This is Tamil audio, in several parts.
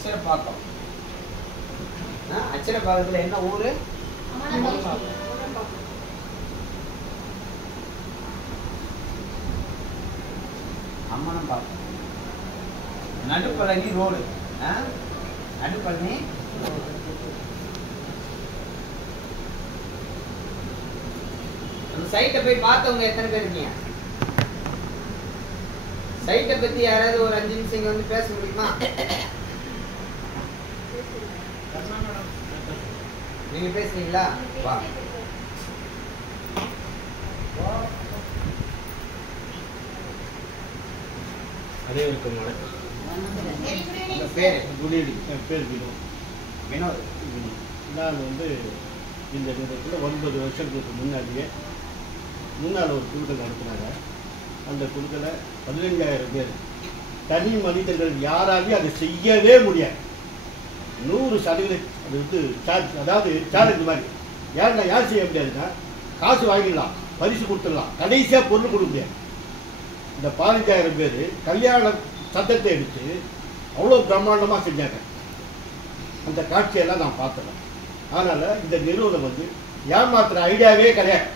அச்சரப்பாக்கம். அச்சரப்பாக்கத்துல என்ன ஊரு? அம்மனம்பாக்கம். நடுப்பழனி ரோடு. நடுப்பழனி சைட்டை போய் பார்த்தவங்க எத்தனை பேர் இருக்கீங்க? சைட்டை பத்தி யாராவது ஒரு 5 நிமிஷம் இங்க வந்து பேச முடியுமா? நீங்க பேசுறீங்களா? வா. அனைவருக்கும் வணக்கம். உங்க பேரு? என் பேர் வினோத். நான் வந்து இந்த நிறுவனத்தில் 9 வருஷத்துக்கு முன்னால் ஒரு குழுக்கள் நடத்துனாங்க. அந்த குழுக்களை 15,000 பேர் தனி மனிதர்கள் யாராலையும் அதை செய்யவே முடியாது. 100% அது வந்து சார்ஜ், அதாவது சேலஞ்சு மாதிரி. யார் செய்ய முடியாதுன்னா காசு வாங்கிடலாம், பரிசு கொடுத்துடலாம், கடைசியாக பொருள் கொடுக்க முடியாது. இந்த 15,000 பேர் கல்யாண சத்தத்தை எடுத்து அவ்வளோ பிரம்மாண்டமாக செஞ்சாங்க. அந்த காட்சியெல்லாம் நான் பார்த்துறேன். அதனால் இந்த நிறுவனம் வந்து ஏமாத்துற ஐடியாவே கிடையாது.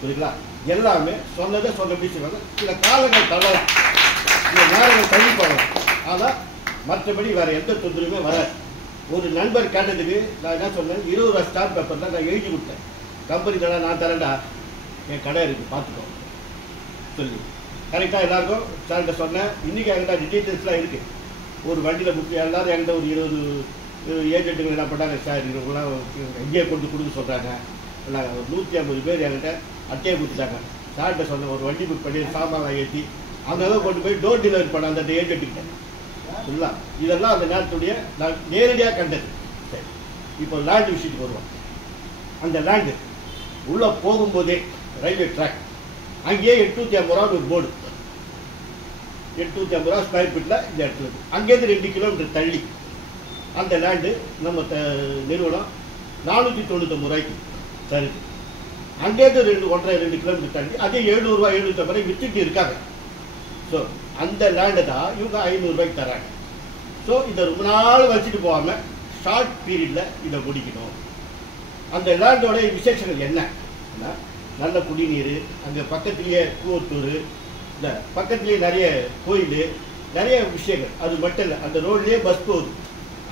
புரியுங்களா? எல்லாமே சொன்னதை சொன்னபடி செய்வாங்க. சில காலங்கள் தள்ளலாம், சில நேரங்கள் தள்ளி போகலாம். ஆனால் மற்றபடி வேறு எந்த தொந்தரவுமே வராது. ஒரு நண்பர் கேட்டதுக்கு நான் என்ன சொன்னேன், 20 ரூபா ஸ்டார் பேப்பரில் நான் எழுதி கொடுத்தேன். கம்பெனி கடை நான் தரேன்டா, என் கடை இருக்குது பார்த்துக்கோ சொல்லி கரெக்டாக எல்லாருக்கும் சார்கிட்ட சொன்னேன். இன்றைக்கி என்கிட்ட டீட்டெயில்ஸ்லாம் இருக்குது. ஒரு வண்டியில் புக் எல்லாரும் என்கிட்ட ஒரு 20 ஏஜென்ட்டுகள் என்ன பண்ணாங்க, சார் இவங்களாம் இங்கேயே கொண்டு கொடுக்க சொல்கிறாங்க. நான் ஒரு 150 பேர் என்கிட்ட அட்டையை கொடுத்துட்டாங்க. சார்கிட்ட சொன்னேன், ஒரு வண்டி புக் பண்ணி சாமான் ஏற்றி அங்கங்கே கொண்டு போய் டோர் டெலிவரி பண்ண அந்த ஏஜென்ட்டுக்கிட்ட சொல்லலாம். இதெல்லாம் அந்த நேரத்துடைய நான் நேரடியாக கண்டது. சரி, இப்போ லேண்டு விஷயத்துக்கு வருவோம். அந்த லேண்டு உள்ளே போகும்போதே ரயில்வே ட்ராக் அங்கேயே 850 ரூபா ஒரு போர்டு, 850 ரூபா ஸ்கொயர் ஃபீட்டில் இந்த இடத்துல இருக்குது. அங்கேருந்து 2 கிலோமீட்டர் தள்ளி அந்த லேண்டு நம்ம நிறுவனம் 499 ரூபாய்க்கு தருது. அங்கேருந்து 1.5-2 கிலோமீட்டர் தள்ளி அதே 700 ரூபா 750 ரூபாய் விற்றுட்டு இருக்காங்க. ஸோ அந்த லேண்டை தான் இவங்க 500 ரூபாய்க்கு தராங்க. ஸோ இதை ரொம்ப நாள் வச்சுட்டு போகாமல் ஷார்ட் பீரியடில் இதை முடிக்கணும். அந்த லேண்டோட விசேஷங்கள் என்ன? நல்ல குடிநீர், அங்கே பக்கத்துலேயே கூவத்தூர், இந்த பக்கத்துலேயே நிறைய கோயில், நிறைய விஷயங்கள். அது மட்டும் இல்லை, அந்த ரோட்லேயே பஸ் போகுது,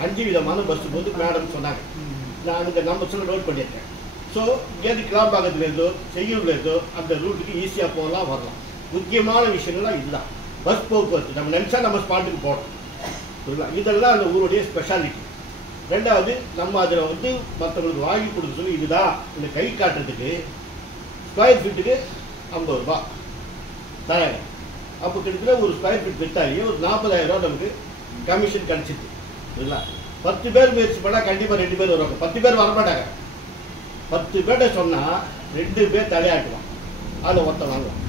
5 விதமான பஸ் போகுது மேடம் சொன்னாங்க. நான் அங்கே நம்ம சொல்ல நோட் பண்ணியிருக்கேன். ஸோ இங்கேருந்து கிளாம்பாக்கத்துலேருந்தோ செய்யூர்லேருந்தோ அந்த ரூட்டுக்கு ஈஸியாக போகலாம் வரலாம். முக்கியமான விஷயங்கள்லாம் இதுதான். பஸ் போக்குவரத்து நம்ம நினச்சா நம்ம ஸ்பாட்டுக்கு போகணும். இதெல்லாம் அந்த ஊருடைய ஸ்பெஷாலிட்டி. ரெண்டாவது, நம்ம அதில் வந்து மற்றவங்களுக்கு வாங்கி கொடுக்க சொல்லி இதுதான் இந்த கை காட்டுறதுக்கு ஸ்கொயர் ஃபீட்டுக்கு 50 ரூபா தராங்க. அப்போ கிட்டத்தட்ட ஒரு ஸ்கொயர் ஃபீட் விற்றாலே ஒரு 40,000 ரூபா நமக்கு கமிஷன் கிடச்சிது. இல்லைங்களா? 10 பேர் முயற்சி பண்ணால் கண்டிப்பாக 2 பேர் வருவாங்க. 10 பேர் வரமாட்டாங்க. 10 பேர்கிட்ட சொன்னால் 2 பேர் தலையாட்டுவான், அதை ஒருத்தன் வாங்குவான்.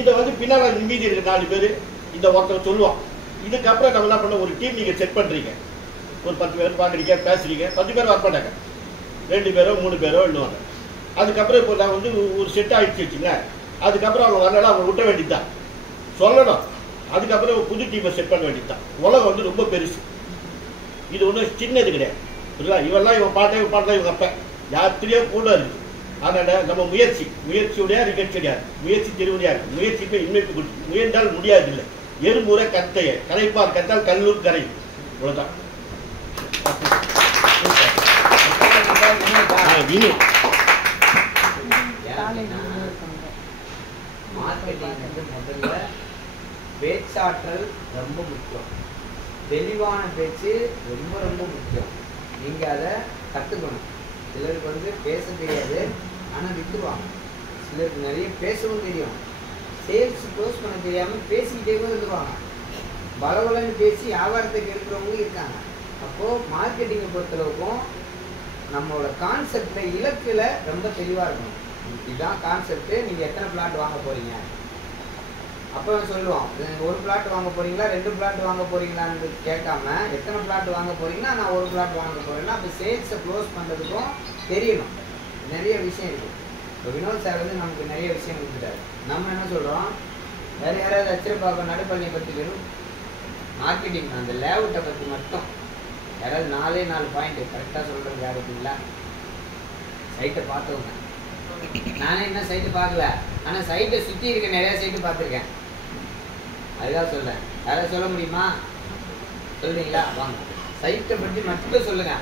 இதை வந்து பின்னால் மீதி இருக்க 4 பேர் இந்த ஒருத்தர் சொல்லுவான். இதுக்கப்புறம் நம்ம என்ன பண்ண, ஒரு டீம் நீங்கள் செட் பண்ணுறீங்க, ஒரு 10 பேர் பார்க்குறீங்க, பேசுகிறீங்க, 10 பேர் வரமாட்டாங்க, 2 பேரோ 3 பேரோ எழுதுவாங்க. அதுக்கப்புறம் இப்போ நான் வந்து ஒரு செட் ஆகிடுச்சு வச்சுங்க, அதுக்கப்புறம் அவங்க வரலாம், அவங்க விட்ட வேண்டியதுதான் சொல்லணும். அதுக்கப்புறம் புது டீமை செட் பண்ண வேண்டியதுதான். உலகம் வந்து ரொம்ப பெருசு, இது ஒன்றும் சின்னது கிடையாது. இல்லை, இவெல்லாம் இவன் பாட்டா இவங்க அப்போ யாத்திரையோ கூட இருக்குது. அதனால் நம்ம முயற்சியுடைய நிகழ்ச்சி கிடையாது, முயற்சி திருவடியாக முயற்சிக்கு இன்மைப்பு கொடுத்து முயன்றால் முடியாது இல்லை. எறும்புரை கத்தைய கரைப்பார் கத்தால் கல்லூர் கரை. இவ்வளோதான். மார்க்கெட்டிங் வந்து முதல்ல பேச்சாற்றல் ரொம்ப முக்கியம். தெளிவான பேச்சு ரொம்ப ரொம்ப முக்கியம். நீங்கள் அதை கற்றுக்கணும். சிலருக்கு வந்து பேச தெரியாது, ஆனால் விற்றுருவாங்க. சிலருக்கு நிறைய பேசவும் தெரியும், சேல்ஸ் க்ளோஸ் பண்ண தெரியாமல் பேசிக்கிட்டே கூட இருந்துருவாங்க. பலவலன்னு பேசி வியாபாரத்துக்கு இருக்கிறவங்க இருக்காங்க. அப்போது மார்க்கெட்டிங்கை பொறுத்தளவுக்கும் நம்மளோட கான்செப்டில் இலக்கில் ரொம்ப தெளிவாக இருக்கணும். இதுதான் கான்செப்ட்டு, நீங்கள் எத்தனை பிளாட் வாங்க போகிறீங்க. அப்போ சொல்லுவோம், ஒரு பிளாட் வாங்க போகிறீங்களா 2 பிளாட் வாங்க போகிறீங்களான்னு கேட்காம எத்தனை பிளாட் வாங்க போகிறீங்கன்னா நான் ஒரு பிளாட் வாங்க போகிறேன்னா அப்போ சேல்ஸை க்ளோஸ் பண்ணுறதுக்கும் தெரியணும். நிறைய விஷயம் இருக்குது. இப்போ வினோத் சார் வந்து நமக்கு நிறைய விஷயம் கொடுத்துட்டாரு. நம்ம என்ன சொல்கிறோம், வேறு யாராவது அச்சரப்பாக்கம் நடுப்பள்ளியை பற்றி வெறும் மார்க்கெட்டிங் அந்த லேஅவுட்டை பற்றி மட்டும் யாராவது 4 பாயிண்ட் கரெக்டாக சொல்கிறது யாருக்குங்களா? சைட்டை பார்த்தவங்க. நானே என்ன சைட்டு பார்க்கல, ஆனால் சைட்டை சுற்றி இருக்க நிறையா சைட்டு பார்த்துருக்கேன். அதுதான் சொல்கிறேன். யாராவது சொல்ல முடியுமா? சொல்றீங்களா? வாங்க, சைட்டை பற்றி மட்டும் சொல்லுங்க.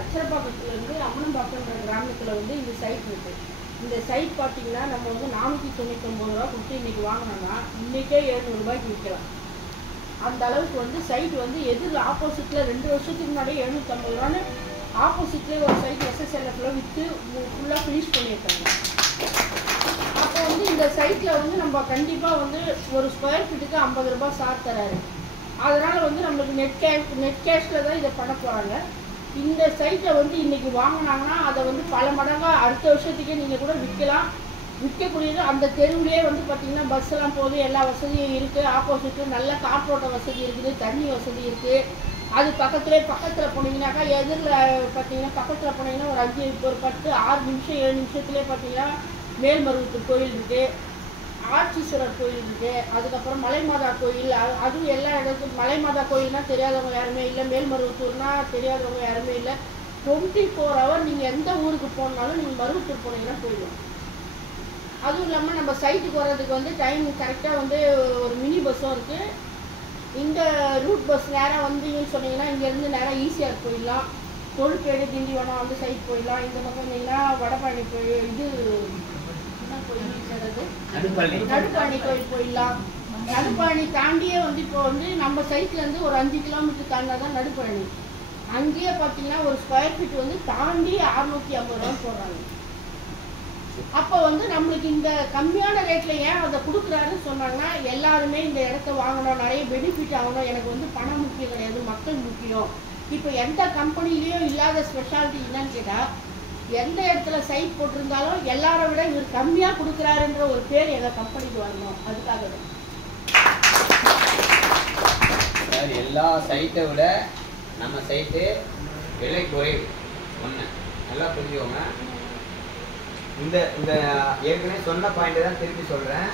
அச்சரப்பாக்கத்துலேருந்து அம்மனம்பாக்கம்ன்ற கிராமத்தில் வந்து இந்த சைட் இருக்குது. இந்த சைட் பார்த்தீங்கன்னா நம்ம வந்து 499 ரூபா கொடுத்து இன்றைக்கி வாங்கினோம்னா இன்றைக்கே 700 ரூபாய்க்கு விற்கலாம். அந்த அளவுக்கு வந்து சைட் வந்து எதிர் ஆப்போசிட்டில் 2 வருஷத்துக்கு முன்னாடியே 750 ரூபான்னு ஆப்போசிட்லேயே ஒரு சைட் SSLFல விற்று ஃபுல்லாக ஃபினிஷ் பண்ணியிருக்காங்க. அப்போ வந்து இந்த சைட்டில் வந்து நம்ம கண்டிப்பாக வந்து ஒரு ஸ்கொயர் ஃபீட்டுக்கு 50 ரூபாய் சார் தராரு. அதனால் வந்து நம்மளுக்கு நெட் கேஷில் தான் இதை பண்ண போகிறாங்க. இந்த சைட்டை வந்து இன்றைக்கி வாங்கினாங்கன்னா அதை வந்து பல மடங்காக அடுத்த வருஷத்துக்கே நீங்கள் கூட விற்கலாம். விற்கக்கூடியது அந்த தெருவிலே வந்து பார்த்திங்கன்னா பஸ்ஸெல்லாம் போகுது, எல்லா வசதியும் இருக்குது. ஆப்போசிட்டு நல்ல காற்றோட்ட வசதி இருக்குது, தண்ணி வசதி இருக்குது. அது பக்கத்தில் போனீங்கன்னாக்கா எதிரில் பார்த்தீங்கன்னா பக்கத்தில் போனீங்கன்னா ஒரு 10 6 நிமிஷம் 7 நிமிஷத்துலேயே பார்த்தீங்கன்னா மேல்மருவத்தூர் கோயில் இருக்குது, ஆட்சீஸ்வரர் கோயில் இருக்குது, அதுக்கப்புறம் மலைமாதா கோயில். அதுவும் எல்லா இடத்துக்கும் மலைமாதா கோயில்னால் தெரியாதவங்க யாருமே இல்லை, மேல்மருவத்தூர்னா தெரியாதவங்க யாருமே இல்லை. 24 hour நீங்கள் எந்த ஊருக்கு போனாலும் நீங்கள் மருவத்தூர் போனீங்கன்னா போயிடலாம். அதுவும் இல்லாமல் நம்ம சைட்டுக்கு வர்றதுக்கு வந்து டைம் கரெக்டாக வந்து ஒரு மினி பஸ்ஸும் இருக்குது. இந்த ரூட் பஸ் நேராக வந்தீங்கன்னு சொன்னீங்கன்னா இங்கேருந்து நேராக ஈஸியாக போயிடலாம். தொழுப்பேடு திண்டிவனம் வந்து சைட் போயிடலாம். இந்த பக்கம் வந்தீங்கன்னா வடபழனி கோயில், இது என்ன கோயில் சேர்றது, நடுப்பழனி கோயில் போயிடலாம். நடுப்பழனி தாண்டியே வந்து இப்போ வந்து நம்ம சைட்லேருந்து ஒரு 5 கிலோமீட்டர் தாண்டா தான் நடுப்பழனி. அங்கேயே பார்த்தீங்கன்னா ஒரு ஸ்கொயர் ஃபீட் வந்து தாண்டி 650 ரூபா போடுறாங்க. அப்போ வந்து நம்மளுக்கு இந்த கம்மியான ரேட்டில் ஏன் அதை கொடுக்குறாருன்னு சொன்னாங்கன்னா எல்லாருமே இந்த இடத்த வாங்கணும், நிறைய பெனிஃபிட் ஆகணும். எனக்கு வந்து பணம் முக்கியம் கிடையாது, மக்கள் முக்கியம். இப்போ எந்த கம்பெனிலையும் இல்லாத ஸ்பெஷாலிட்டி என்னன்னு கேட்டால், எந்த இடத்துல சைட் போட்டிருந்தாலும் எல்லாரை விட இவர் கம்மியாக கொடுக்குறாருன்ற ஒரு பேர் எங்கள் கம்பெனிக்கு வரணும். அதுக்காக தான் சார் எல்லா சைட்டை விட நம்ம சைட்டு விலை குறைவு. ஒன்று நல்லா புரிஞ்சுக்கோங்க. இந்த இந்த ஏற்கனவே சொன்ன பாயிண்ட் தான் திருப்பி சொல்கிறேன்.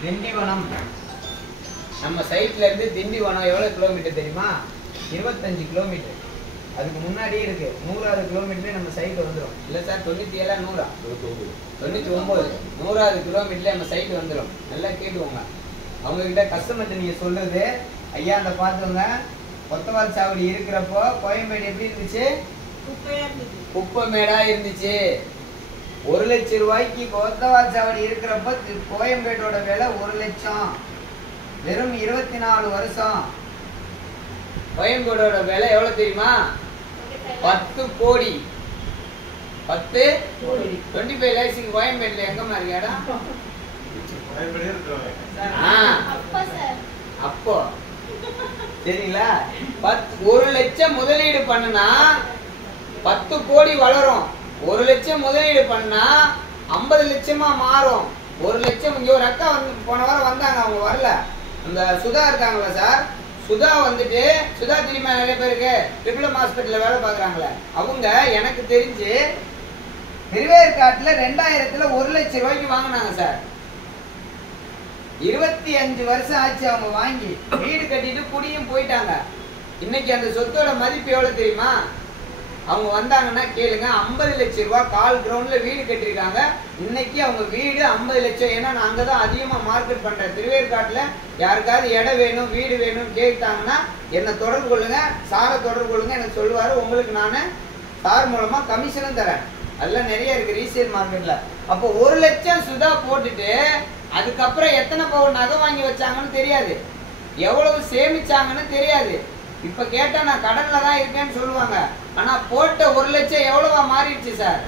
திண்டிவனம் நம்ம சைட்லேருந்து திண்டிவனம் எவ்வளோ கிலோமீட்டர் தெரியுமா? 25 கிலோமீட்டர். அதுக்கு முன்னாடியே இருக்குது 100வது கிலோமீட்டரே நம்ம சைட்டு வந்துடும். இல்லை சார் 97 100 99 100வது கிலோமீட்டர்லேயே நம்ம சைட்டு வந்துடும். நல்லா கேட்டுவோங்க. அவங்கக்கிட்ட கஸ்டமர்கிட்ட நீங்கள் சொல்கிறது, ஐயா அந்த பார்த்துங்க கொத்தவால் சாவடி இருக்கிறப்போ கோயம்பேடு எப்படி இருந்துச்சு? குப்பைமேடாக இருந்துச்சு. 1 லட்சம் ரூபாய்க்கு கொத்தவால் சாவடி இருக்கிறப்ப கோயம்பேட்டோட விலை 1 லட்சம். வெறும் 24 வருஷம். கோயம்பேடோட விலை எவ்வளவு தெரியுமா? 10 கோடி. 25 லேக்ஸுக்கு கோயம்பேட்டில் எங்கம்மா இருக்காடா? அப்போ சரிங்களா? 1 லட்சம் முதலீடு பண்ணுனா 10 கோடி வளரும். 1 லட்சம் முதலீடு பண்ணா 50 லட்சமா மாறும். 1 லட்சம். இங்க ஒரு அக்கா வந்து போன வாரம் வந்தாங்க, அவங்க வரல. அந்த சுதா இருக்காங்களா சார், சுதா வந்துட்டு, சுதா தெரியுமா? நிறைய பேருக்கு ட்ரிபிள் ஹாஸ்பிட்டல்ல வேலை பார்க்குறாங்களே அவங்க. எனக்கு தெரிஞ்சு திருவேற்காட்டுல 2000த்துல 1 லட்சம் ரூபாய்க்கு வாங்கினாங்க சார். 25 வருஷம் ஆச்சு அவங்க வாங்கி. வீடு கட்டிட்டு குடியும் போயிட்டாங்க. இன்னைக்கு அந்த சொத்தோட மதிப்பு எவ்வளவு தெரியுமா? அவங்க வந்தாங்கன்னா கேளுங்க, 50 லட்சம் ரூபாய் கால் கிரவுண்ட்ல வீடு கட்டிருக்காங்க. இன்னைக்கு அவங்க வீடு 50 லட்சம். ஏன்னா நான் அங்கதான் அதிகமா மார்க்கெட் பண்றேன். திருவேற்காட்டுல யாருக்காவது இடம் வேணும், வீடு வேணும்னு கேட்டாங்கன்னா என்ன தொடர்பு கொள்ளுங்க, சாரை தொடர்பு கொள்ளுங்க, எனக்கு சொல்லுவாரு. உங்களுக்கு நான் சார் மூலமா கமிஷனும் தரேன். அதெல்லாம் நிறைய இருக்கு ரீசேல் மார்க்கெட்ல. அப்போ 1 லட்சம் சுதா போட்டுட்டு அதுக்கப்புறம் எத்தனை பவுன் நகை வாங்கி வச்சாங்கன்னு தெரியாது, எவ்வளவு சேமிச்சாங்கன்னு தெரியாது. இப்ப கேட்டா நான் கடன்ல தான் இருக்கேன்னு சொல்லுவாங்க. ஆனா போட்ட 1 லட்சம் எவ்வளவா மாறிடுச்சு சார்?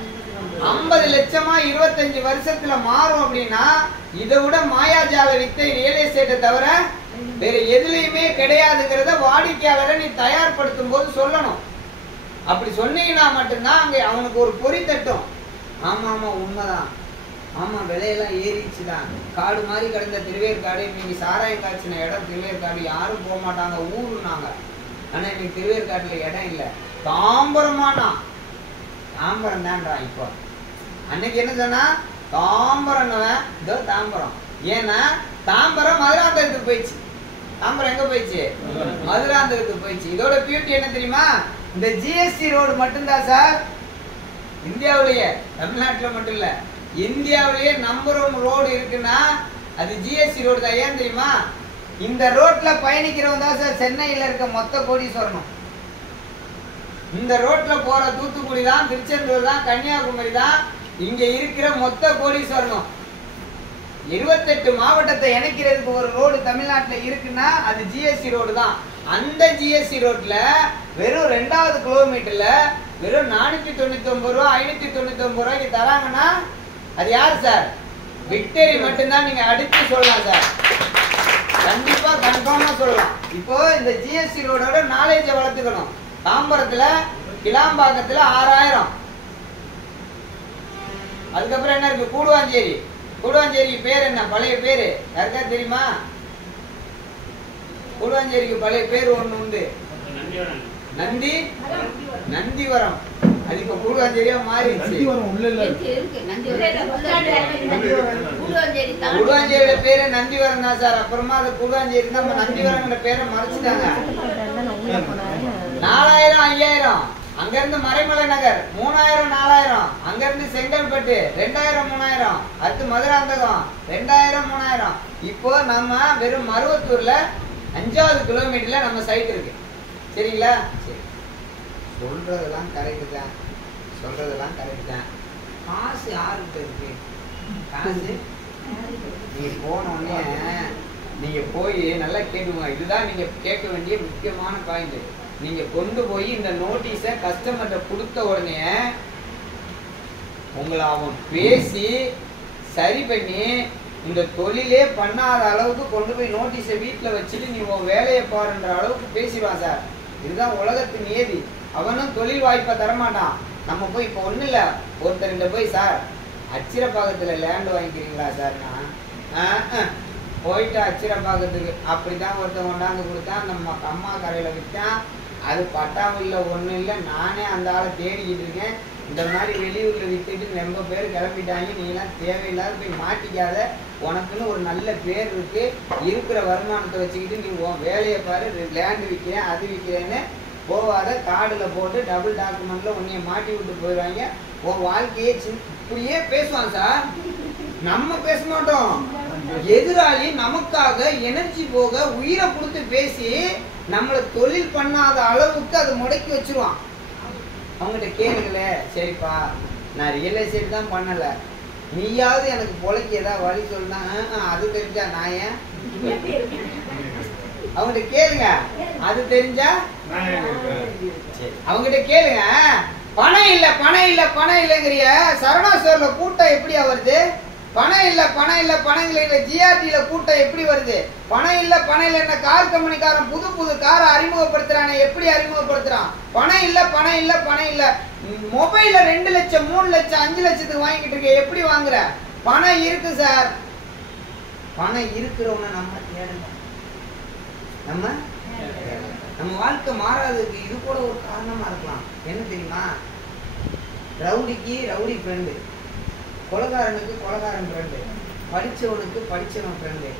50 லட்சமா 25 வருஷத்துல மாறும். அப்படின்னா இதை விட மாயாஜால வித்தை ரியல் எஸ்டேட்டை தவிர வேற எதுலையுமே கிடையாதுங்கிறத வாடிக்கையாளரை நீ தயார்படுத்தும் போது சொல்லணும். அப்படி சொன்னீங்கன்னா மட்டும்தான் அங்க அவனுக்கு ஒரு பொறி தட்டும். ஆமா ஆமா உண்மைதான், ஆமா விலையெல்லாம் ஏறிச்சுதான். காடு மாதிரி கிடந்த திருவேற்காடு, இன்னைக்கு சாராயம் காய்ச்சின இடம் திருவேற்காடு. யாரும் போக மாட்டாங்க, ஊருனாங்க. ஆனா இன்னைக்கு திருவேற்காட்டுல இடம் இல்லை. தாம்பரமானா தாம்பரம் தான்டா. இப்போ அன்னைக்கு என்ன சொன்னா தாம்பரம், இதோ தாம்பரம். ஏன்னா தாம்பரம் மதுராந்தகத்துக்கு போயிடுச்சு. தாம்பரம் எங்க போயிடுச்சு? மதுராந்தகத்துக்கு போயிடுச்சு. இதோட பியூட்டி என்ன தெரியுமா? இந்த ஜிஎஸ்டி ரோடு மட்டும்தான் சார் இந்தியாவிலேயே, தமிழ்நாட்டில் மட்டும் இல்ல, இந்தியாவிலேயே நம்பர் 1 ரோடு இருக்குன்னா அது ஜிஎஸ்டி ரோடு தான். ஏன் தெரியுமா? இந்த ரோட்ல பயணிக்கிறவங்க தான் சார் சென்னையில இருக்க மொத்த கோடீஸ்வரனும். இந்த ரோட்ல போற தூத்துக்குடி தான், திருச்செந்தூர் தான், கன்னியாகுமரி தான் இங்க இருக்கிற மொத்த கோடீஸ்வரனும். 28 மாவட்டத்தை இணைக்கிறதுக்கு ஒரு ரோடு தமிழ்நாட்டில் இருக்குன்னா அது ஜிஎஸ்டி ரோடு தான். அந்த ஜிஎஸ்டி ரோட்ல வெறும் 2வது கிலோமீட்டர்ல வெறும் 499 ரூபா 599 ரூபாய்க்கு தராங்கன்னா அது யாரு சார்? விக்டரி மட்டும்தான். நீங்க அடிச்சு சொல்லலாம் சார், கண்டிப்பா கன்ஃபார்மா சொல்லலாம். இப்போ இந்த ஜிஎஸ்டி ரோடோட நாலேஜ வளர்த்துக்கணும். தாம்பரத்துல கிளாம்பாக்கத்துல 6000. அதுக்கப்புறம் என்ன இருக்கு? கூடுவாஞ்சேரி. கூடுவாஞ்சேரிக்கு பேர் என்ன? பழைய பேரு யாருக்கா தெரியுமா? கூடுவாஞ்சேரிக்கு பழைய பேர் ஒண்ணு உண்டு, நந்திவரம். அது இப்ப கூடுவாஞ்சேரியா மாறிடுச்சு. கூடுவாஞ்சேரியோட பேரு நந்திவரம் தான் சார். அப்புறமா அது கூடுவாஞ்சேரி தான், நந்திவரம்ங்கிற பேரை மறைச்சிட்டாங்க. 4000 5000. அங்க இருந்து மறைமலை நகர் 3000 4000. அங்க இருந்து செங்கல்பட்டு 2000 3000. அடுத்து மதுராந்தகம் 2000 3000. இப்போ நம்ம வெறும் மருவத்தூர்ல 5வது கிலோமீட்டர்ல நம்ம சைட் இருக்கு. சரிங்களா? சரி, சொல்றதெல்லாம் கரெக்ட் தான், சொல்றதெல்லாம் கரெக்ட் தான். காசு யாருக்கிட்ட இருக்கு? காசு நீங்க போன உடனே நீங்க போய் நல்லா கேட்டுங்க. இதுதான் நீங்க கேட்க வேண்டிய முக்கியமான பாயிண்ட். நீங்க கொண்டு போய் இந்த நோட்டீஸ கஸ்டமர்கிட்ட கொடுத்த உடனே உங்களை அவன் பேசி சரி பண்ணி இந்த தொழிலே பண்ணாத அளவுக்கு கொண்டு போய் நோட்டீஸை வீட்டில் வச்சுட்டு நீ உன் வேலையை பாருன்ற அளவுக்கு பேசிடுவான் சார். இதுதான் உலகத்தின் நியதி. அவனும் தொழில் வாய்ப்பை தரமாட்டான். நம்ம போய் இப்போ ஒன்றும் இல்லை, ஒருத்தர்கிட்ட போய் சார் அச்சிரப்பாக்கத்தில் லேண்டு வாங்கிக்கிறீங்களா சார்? நான் போயிட்டு அச்சிரப்பாக்கத்துக்கு அப்படிதான் ஒருத்தன் கொண்டாந்து கொடுத்தான். நம்ம அம்மா கரையில் விற்றான். அது பட்டாவும் இல்லை, ஒன்றும் இல்லை. நானே அந்த ஆளை தேடிக்கிட்டு இருக்கேன். இந்த மாதிரி வெளியூர்ல வித்துட்டு ரொம்ப பேர் கிளம்பிட்டாங்க. நீலாம் தேவையில்லாத போய் மாட்டிக்காத. உனக்குன்னு ஒரு நல்ல பேர் இருக்கு. இருக்கிற வருமானத்தை வச்சுக்கிட்டு நீ உன் வேலையை பாரு. லேண்டு விற்கிறேன், அது விற்கிறேன்னு போவாத. கார்டுல போட்டு டபுள் டாக்குமெண்ட்ல உன்னைய மாட்டி விட்டு போயிடுவாங்க. உன் வாழ்க்கையே இப்படியே பேசுவான் சார். நம்ம பேச மாட்டோம். எதிராளி நமக்காக எனர்ஜி போக உயிரை கொடுத்து பேசி நம்மளை தொழில் பண்ணாத அளவுக்கு அதை முடக்கி வச்சிருவான். அவங்ககிட்ட கேளுங்களே, சரிப்பா நான் ரியல் எஸ்டேட் தான் பண்ணல, நீயாவது எனக்கு பொழைக்கு ஏதாவது வழி சொல்லுனா, அது தெரிஞ்சா நான் ஏன்? அவங்ககிட்ட கேளுங்க, அது தெரிஞ்சா அவங்ககிட்ட கேளுங்க. பணம் இல்ல பணம் இல்ல பணம் இல்லைங்கிறிய சரவணா ஸ்டோர்ல கூட்டம் எப்படியா வருது? பணம் இல்ல பணம் இல்ல பணம் இல்லை ஜிஆர்டில கூட்டம் எப்படி வருது? பணம் இல்ல பணம் இல்ல கார் கம்பெனிக்காரன் புது புது காரை அறிமுகப்படுத்துறானே, எப்படி அறிமுகப்படுத்துறான்? பணம் இல்ல பணம் இல்ல பணம் இல்ல. மொபைல்ல 2 லட்சம் 3 லட்சம் 5 லட்சத்துக்கு வாங்கிட்டு இருக்க, எப்படி வாங்குற? பணம் இருக்கு சார். பணம் இருக்கிறவன நம்ம தேடல. நம்ம வாழ்க்கை மாறாததுக்கு இது கூட ஒரு காரணமா இருக்கலாம். என்ன தெரியுமா? ரவுடிக்கு ரவுடி ஃப்ரெண்டு, கொலகாரனுக்கு கொலகாரன் ஃப்ரெண்டு, படிச்சவனுக்கு படிச்சவன் ஃப்ரெண்டு,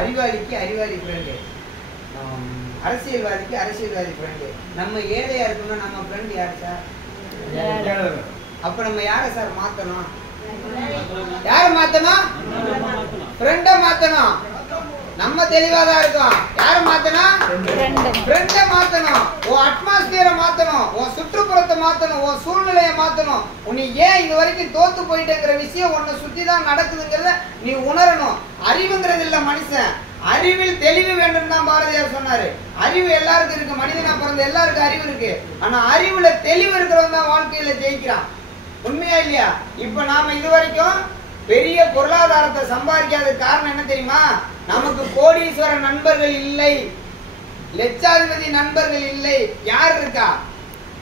அறிவாளிக்கு அறிவாளி ஃப்ரெண்டு, அரசியல்வாதிக்கு அரசியல்வாதி ஃப்ரெண்டு. நம்ம ஏழையா இருக்கணும், நம்ம ஃப்ரெண்டு யாரு சார்? அப்ப நம்ம யாரை சார் மாத்தணும்? யார மாத்தணும்? ஃப்ரெண்ட மாத்தணும். நம்ம தெளிவாதான் இருக்கோம். யார மாத்தணும்? ஃப்ரெண்ட மாத்தணும். உன் அட்மாஸ்பியரை மாத்தணும், உன் சுற்றுப்புறத்தை மாத்தணும், உன் சூழ்நிலையை மாத்தணும். நீ ஏன் இது வரைக்கும் தோத்து போயிட்டேங்கிற விஷயம் உன்னை சுத்தி தான் நடக்குதுங்கிறத நீ உணரணும். அறிவுங்கிறது இல்ல மனுஷன், அறிவில் தெளிவு வேண்டும் தான் பாரதியார் சொன்னாரு. அறிவு எல்லாருக்கும் இருக்கு, மனிதனா பிறந்த எல்லாருக்கும் அறிவு இருக்கு. ஆனா அறிவுல தெளிவு இருக்கிறவன் தான் வாழ்க்கையில ஜெயிக்கிறான். உண்மையா இல்லையா? இப்ப நாம இது வரைக்கும் பெரிய பொருளாதாரத்தை சம்பாதிக்காத காரணம் என்ன தெரியுமா? நமக்கு கோடீஸ்வர நண்பர்கள் இல்லை, லட்சாதிபதி நண்பர்கள் இல்லை. யார் இருக்கா?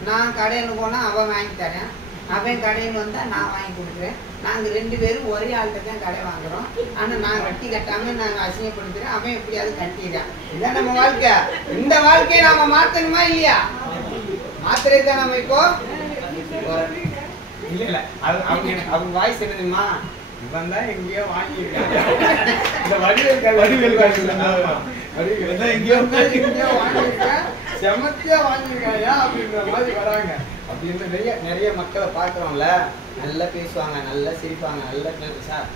நான் கடைன்னு போனா அவன் வாங்கி தரேன், அவன் கடைன்னு வந்தா நான் வாங்கி கொடுக்குறேன். நாங்க 2 பேரும் ஒரே ஆள்கிட்ட தான் கடை வாங்குறோம். ஆனா நான் வட்டி கட்டாம நாங்க அசிங்கப்படுத்துறேன், அவன் எப்படியாவது கட்டிடுறான். இதான் நம்ம வாழ்க்கை. இந்த வாழ்க்கையை நாம மாத்தணுமா இல்லையா? மாத்துறது தான் நம்ம இப்போ இல்ல இல்ல அவங்க வாய்ஸ் என்னதுமா இவன் தான் எங்கேயோ வாங்கியிருக்காங்க இந்த வடிவேல் எங்கேயோ வாங்கியிருக்கேன் செமத்தியா வாங்கியிருக்காங்க அப்படின்ற மாதிரி வராங்க. அப்படின்னு நிறைய மக்களை பார்க்குறோம்ல, நல்லா பேசுவாங்க, நல்லா சிரிப்பாங்க, நல்லா சார்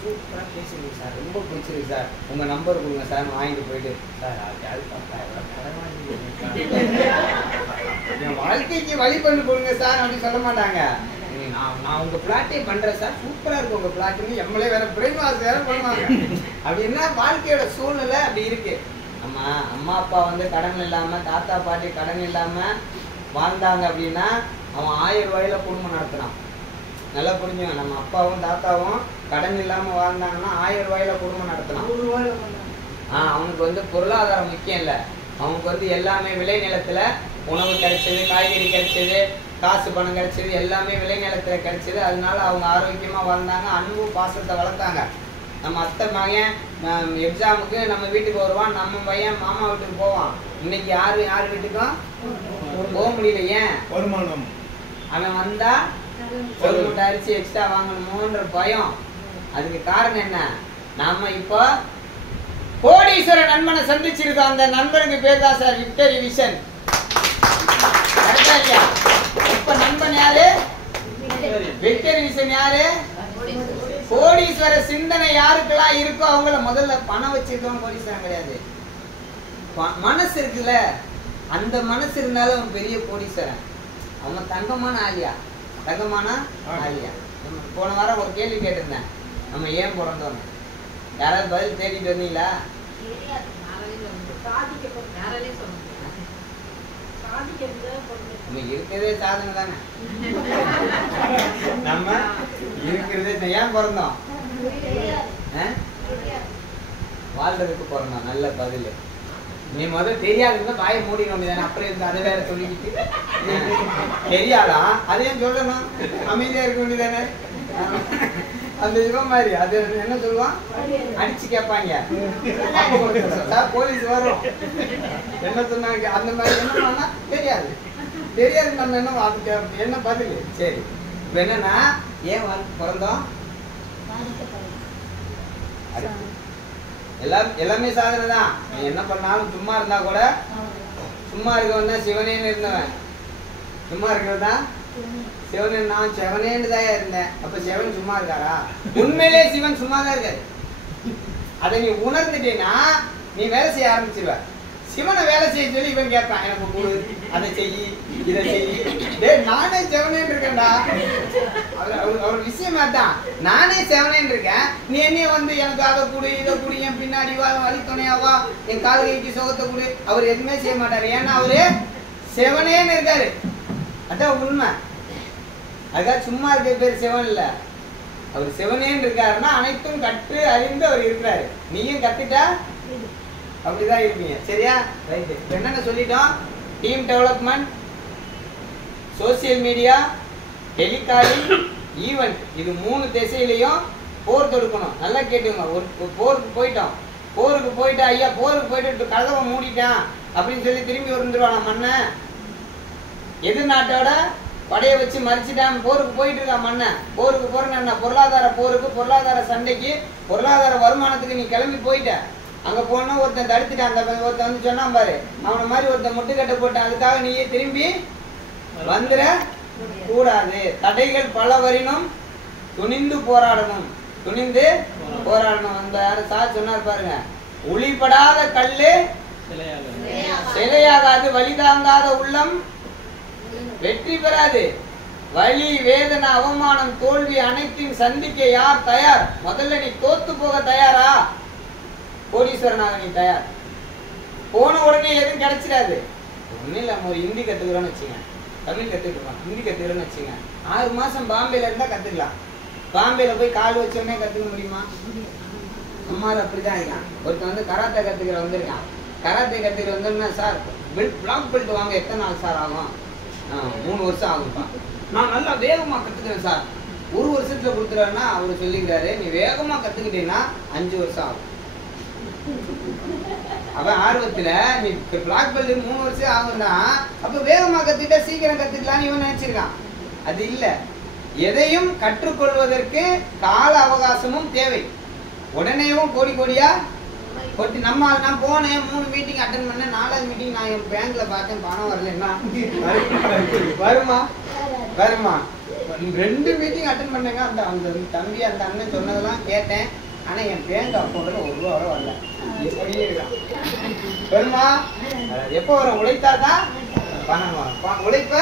சூப்பராக பேசுறீங்க சார், ரொம்ப பிடிச்சிருக்கு சார், உங்கள் நம்பர் கொடுங்க சார், வாங்கிட்டு போயிட்டு சார் அது கடன் வாங்கிக்கிறீங்க என் வாழ்க்கைக்கு வழி பண்ணி கொடுங்க சார் அப்படின்னு சொல்ல மாட்டாங்க. நான் உங்கள் பிளாட்டே பண்ணுறேன் சார், சூப்பராக இருக்கும் உங்கள் பிளாட்டுன்னு எம்எல்ஏ வேற பிரெயின் வாஷ் வேற பண்ணுவாங்க. அப்படின்னா வாழ்க்கையோட சூழ்நிலை அப்படி இருக்கு. நம்ம அம்மா அப்பா வந்து கடன் இல்லாமல், தாத்தா பாட்டி கடன் இல்லாமல் வாழ்ந்தாங்க அப்படின்னா அவன் 1000 ரூபாயில குடும்பம் நடத்துறான். நல்லா புரிஞ்சுங்க, நம்ம அப்பாவும் தாத்தாவும் கடன் இல்லாமல் வாழ்ந்தாங்கன்னா 1000 ரூபாயில குடும்பம் நடத்தலாம். அவனுக்கு வந்து பொருளாதாரம் முக்கியம் இல்லை, அவனுக்கு வந்து எல்லாமே விளை நிலத்துல உணவு கிடைச்சது, காய்கறி கிடைச்சது, காசு பணம் கிடைச்சது, எல்லாமே விளை நிலத்துல கிடைச்சது. அதனால அவங்க ஆரோக்கியமா வாழ்ந்தாங்க, அன்பு பாசத்தை வளர்த்தாங்க. நம்ம அத்தை மகன் எக்ஸாமுக்கு நம்ம வீட்டுக்கு வருவான், நம்ம பையன் மாமா வீட்டுக்கு போவான். இன்னைக்கு யார் வீட்டுக்கும் போக முடியல. ஏன்? வருமானம். அவன் வந்தா ஒரு மூட்டை அரிசி எக்ஸ்ட்ரா வாங்கணுமோன்ற பயம். அதுக்கு காரணம் என்ன? நாம இப்போ கோடீஸ்வர நண்பனை சந்திச்சிருக்கோம். அந்த நண்பனுக்கு பேர் தான் சார் விக்டரி விஷன். இப்ப நண்பன் யாரு? விக்டரி விஷன் யாரு? கோடீஸ்வர சிந்தனை யாருக்கெல்லாம் இருக்கோ அவங்கள முதல்ல பணம் வச்சிருக்கவங்க கோடீஸ்வரன் கிடையாது. மனசு இருக்குல்ல, அந்த மனசு இருந்தாலும் அவன் பெரிய கோடீஸ்வரன். அவன் தங்கமான ஆலியா, தங்கமான ஆலியா. போன வாரம் ஒரு கேள்வி கேட்டிருந்தேன், நம்ம ஏன் பிறந்தோம்? யாராவது பதில் தேடிட்டு வந்தீங்களா? நம்ம இருக்கிறதே சாதனை தானே. நம்ம இருக்கிறதே ஏன் பிறந்தோம்? வாழ்றதுக்கு பிறந்தோம். நல்ல பதில். நீ முதல்ல தெரியாதுன்னா வாயை மூடின வேண்டியதானே, அப்புறம் இருந்து அதை வேற சொல்லிக்கிட்டு தெரியாதான் அதையும் சொல்லணும், அமைதியா இருக்க வேண்டியதானே. அந்த இவன் மாதிரி அது என்ன சொல்லுவான், அடிச்சு கேட்பாங்க, போலீஸ் வரும், என்ன சொன்னாங்க அந்த மாதிரி. என்ன பண்ணா தெரியாது, தெரியாது நம்ம என்ன அதுக்கு என்ன பதில்? சரி, இப்ப என்னன்னா ஏன் பிறந்தோம்? எல்லாமே சாதனை தான். நீ என்ன பண்ணாலும் சும்மா இருந்தா கூட, சும்மா இருக்கவன் தான் சிவனேன்னு இருந்தவன். சும்மா இருக்கிறது தான் சிவன். நான் சிவனேன்னு தான் இருந்தேன். அப்ப சிவன் சும்மா இருக்காரா? உண்மையிலே சிவன் சும்மா தான் இருக்காரு. அதை நீ உணர்ந்துட்டேன்னா நீ வேலை செய்ய ஆரம்பிச்சிருவ. சிவனை வேலை செய்ய சொல்லி இவன் கேட்பான், எனக்கு கொடு, அதை செய்யி, இதை செய்யி. நானே செவனேன்னு இருக்கேன்டா. அவர் விஷயமா தான், நானே செவனேன்னு இருக்கேன், நீ என்னைய வந்து எனக்கு அதை கொடு, இதை கொடு, என் பின்னாடி வா, வழி துணையாவா, என் காது கைக்கு சுகத்தை கொடு. அவர் எதுவுமே செய்ய மாட்டாரு. ஏன்னா அவரு செவனேன்னு இருக்காரு. அதான் உண்மை. அதுக்காக சும்மா இருக்க பேர் சிவன் இல்ல. அவர் சிவனேன்னு இருக்காருன்னா அனைத்தும் கற்று அறிந்து அவர் இருக்கிறாரு. நீயும் கத்துட்டா அப்படிதான் இருப்பீங்க. சரியா? ரைட்டு. என்னென்ன சொல்லிட்டோம்? Team development, social media, telecalling, event. இது 3 திசையிலையும் போர் தொடுக்கணும். நல்லா கேட்டுங்க. ஒரு போருக்கு போயிட்டோம், போருக்கு போயிட்டா ஐயா போருக்கு போயிட்டு கதவை மூடிட்டான் அப்படின்னு சொல்லி திரும்பி வந்துருவான் மண்ணை. எதிர்நாட்டோட படையை வச்சு மறிச்சுட்டான், போருக்கு போயிட்டு இருக்கான் மண்ணை. போருக்கு போறேன்னு என்ன? பொருளாதார போருக்கு, பொருளாதார சண்டைக்கு, பொருளாதார வருமானத்துக்கு நீ கிளம்பி போயிட்ட. அங்க போனா ஒருத்தன் தடுத்துட்டான். அந்த ஒருத்தன் வந்து சொன்னான் பாரு, அவனை மாதிரி ஒருத்தன் முட்டுக்கட்டை போட்டான். அதுக்காக நீயே திரும்பி வந்துட கூடாது. தடைகள் பல வரினும் துணிந்து போராடணும், துணிந்து போராடணும். அந்த யாரு சார் சொன்னார் பாருங்க, ஒளிப்படாத கல்லு சிலையாகாது, வலி தாங்காத உள்ளம் வெற்றி பெறாது. வலி, வேதனை, அவமானம், தோல்வி அனைத்தையும் சந்திக்க யார் தயார்? முதல்ல நீ தோத்து போக தயாரா? கோடீஸ்வரனாக நீ தயார். போன உடனே எதுவும் கிடைச்சிடாது. ஒன்னும் இல்ல, ஒரு ஹிந்தி கத்துக்கிறோன்னு வச்சுங்க, தமிழ் கத்துக்கலாம், ஹிந்தி கத்துக்கிறோன்னு வச்சுங்க, 6 மாசம் பாம்பேல இருந்தா கத்துக்கலாம். பாம்பேல போய் கால் வச்சோடனே கத்துக்க முடியுமா? அம்மாவில் அப்படிதான் இருக்கான். ஒருத்தன் வந்து கராத்தே கத்துக்கிற வந்திருக்கான். கராத்தே கத்துக்கிற வந்தோம்னா, சார் பிளாக் பெல்ட் வாங்க எத்தனை நாள் சார் ஆகும்? 3 வருஷம் ஆகும்ப்பா. நான் நல்லா வேகமா கத்துக்கிறேன் சார். 1 வருஷத்துல கொடுத்துறேன்னா அவரு சொல்லிக்கிறாரு, நீ வேகமா கத்துக்கிட்டீங்கன்னா 5 வருஷம் ஆகும். அவன் ஆர்வத்துல நீ பிளாக் பெல்ட் 3 வருஷம் ஆகும்னா, அப்ப வேகமா கத்துக்கிட்டா சீக்கிரம் கத்துக்கலாம்னு இவன் நினைச்சிருக்கான். அது இல்ல. எதையும் கற்றுக்கொள்வதற்கு கால அவகாசமும் தேவை. உடனேவும் கோடி கோடியா கொட்டி நான் போனேன் 3 மீட்டிங் அட்டன் பண்ணேன், 4வது மீட்டிங் நான் என் பேங்க்ல பார்த்தேன் பணம் வரலன்னா வருமா? 2 மீட்டிங் அட்டன் பண்ணேங்க. அந்த தம்பி அந்த அண்ணன் சொன்னதெல்லாம் கேட்டேன். ஆனா என் பேங்க் அக்கௌண்ட்ல 1 ரூபா வர வரல. இப்படியே இருக்கான். வருமா? எப்போ வரும்? உழைத்தாதான் பணம் வரும். உழைப்ப